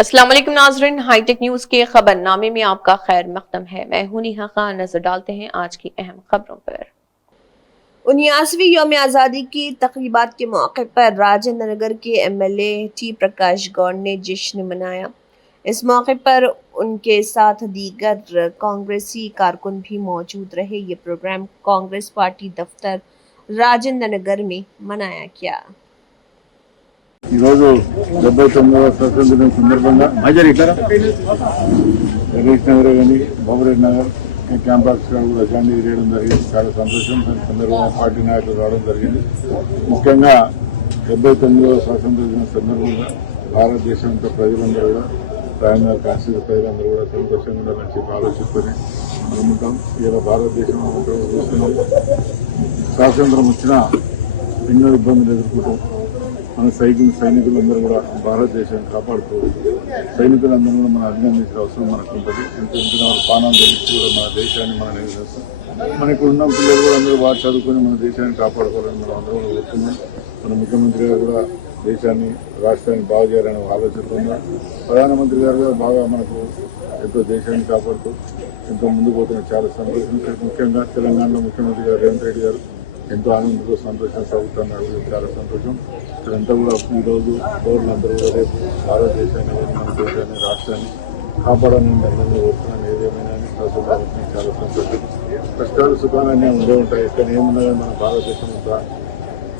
अस्सलाम वालेकुम नाज़रीन, हाईटेक न्यूज के खबरनामे में आपका खैर मकदम है। मैं हूं नेहा खान। नजर डालते हैं आज की अहम खबरों पर। 79वीं यौम आज़ादी की तकरीबात के मौके पर राजेंद्र नगर के एमएलए टी प्रकाश गौड़ ने जश्न मनाया। इस मौके पर उनके साथ दीगर कांग्रेसी कारकुन भी मौजूद रहे। ये प्रोग्राम कांग्रेस पार्टी दफ्तर राजेंद्र नगर में मनाया गया। ఈరోజు 79వ స్వాతంత్ర దినం సందర్భంగా జగదీష్ నగర్ కానీ బాబురెడ్డి నగర్ క్యాంపస్ కూడా అటెండ్ చేయడం జరిగింది. చాలా సంతోషం. దాని సందర్భంగా పార్టీ నాయకులు రావడం జరిగింది. ముఖ్యంగా 79వ స్వాతంత్ర దినం సందర్భంగా భారతదేశంతో ప్రజలందరూ కూడా రాజేంద్ర కాన్స్టిట్యూన్సీ ప్రజలందరూ కూడా సంతోషంగా ఉండాలని చెప్పి ఆలోచిస్తూనే మనం ఉంటాం. ఇలా భారతదేశం చూస్తున్నాం. స్వాతంత్రం వచ్చినా ఎన్నో ఇబ్బందులు ఎదుర్కొంటాం. మన సైనికులందరూ కూడా భారతదేశాన్ని కాపాడుతూ సైనికులందరూ కూడా మనం అభినందించిన అవసరం మనకు ఉంటుంది. ఎందుకంటే వాళ్ళు పానం తెలిసి కూడా మన దేశాన్ని మనం నిర్వహిస్తాం. మనకు ఉన్న పిల్లలు కూడా అందరూ బాగా చదువుకొని మన దేశాన్ని కాపాడుకోవాలని మనం అందరూ కూడా కోరుతున్నాం. మన ముఖ్యమంత్రి గారు కూడా దేశాన్ని రాష్ట్రాన్ని బాగు చేయాలని ఆలోచనతో ఉన్నారు. ప్రధానమంత్రి గారు కూడా బాగా మనకు ఎంతో దేశాన్ని కాపాడుతూ ఎంతో ముందుకు పోతున్న చాలా సంతోషం. ముఖ్యంగా తెలంగాణలో ముఖ్యమంత్రి గారు రేవంత్ రెడ్డి గారు ఎంతో ఆనందంతో సంతోషం సాగుతున్నారు. చాలా సంతోషం. ఇదంతా కూడా ఈరోజు పౌరులందరూ కూడా రేపు భారతదేశాన్ని మన దేశాన్ని రాష్ట్రాన్ని కాపాడాలని అందరినీ కోరుతున్నాను. ఏదేమైనా ప్రస్తుతం చాలా సంతోషం. కష్టాలు సుఖాలన్నీ ఉండే ఉంటాయి. కానీ ఏమన్నా మన భారతదేశం అంతా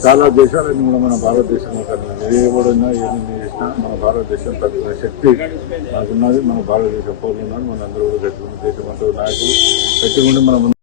చాలా దేశాలన్నీ కూడా మన భారతదేశంలో కలిగినాయి. ఏ ఎవడైనా ఏమి చేసినా మన భారతదేశం తగ్గిన శక్తి మనకున్నది. మన భారతదేశ పౌరులు ఉన్నారు. మన అందరూ కూడా గట్టి దేశం అంతా నాయకులు గట్టిగా ఉండి మనం